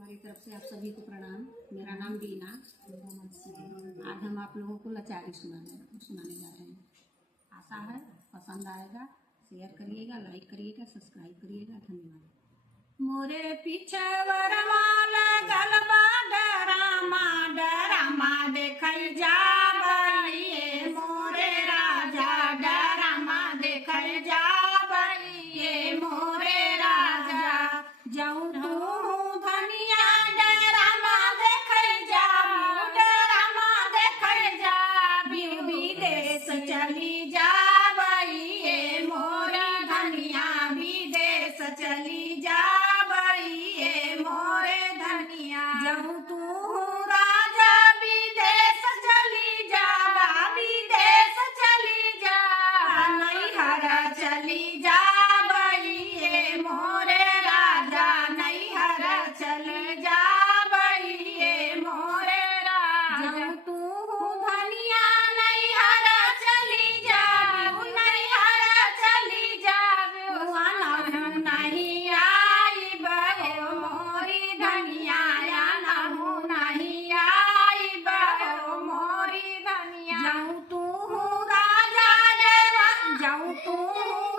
हमारी तरफ से आप सभी को प्रणाम। मेरा नाम बीना। आज हम आप लोगों को लाचारी सुनाने जा रहे हैं। आशा है पसंद आएगा। शेयर करिएगा, लाइक करिएगा, सब्सक्राइब करिएगा। धन्यवाद। मोरे पीछे वरमा लगल बा डरामा, डरामा देखल जाबइये मोरे राजा, डरामा देखल जाबइये मोरे राजा। जाऊं तू धनिया डरामा देखल जाऊं, डरामा देखल जाबी विदेश चली जाबइये मोरी धनिया, विदेश चली जाबइये मोरे धनिया। जाऊं तू राजा विदेश चली जाबा, विदेश चली जा, नैहर चली जाबइये मोरे राजा, नैहर चली जाबइये मोरे राजा। जाऊं तू धनिया नैहर चली जाबू, नैहर चली जाबू, आनहु नहीं आइब हो मोरी धनिया, आनहु नहीं आइब हो मोरी धनिया। जाऊं तू राजा देवन, जाऊं तू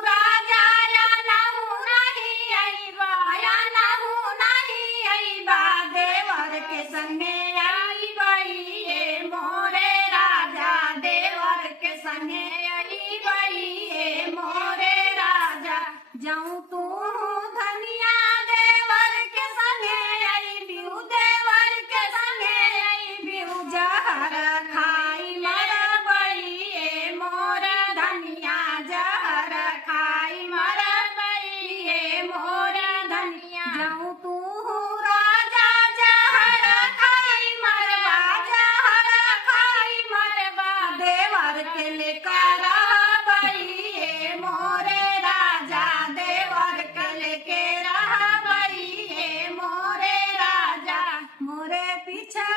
राजा, आनहु नहीं आइब, आनहु नहीं आइब, देवर के संगे आइबइये मोरे राजा, देवर के संगे आइबइये मोरे राजा। जाऊं तू धनिया देवर के संगे आइबिउ, देवर के संगे आइबिउ, जहर खाई मरबइये मोरे धनिया, जहर खाई मरबइये मोरे धनिया। जाऊं तू राजा जहर खाई मरबा, जहर खाई मरबा, देवर के लेकर रहबइये मोरे राजा, देवर के लेके रहबइये मोरे राजा। मोरे पीछे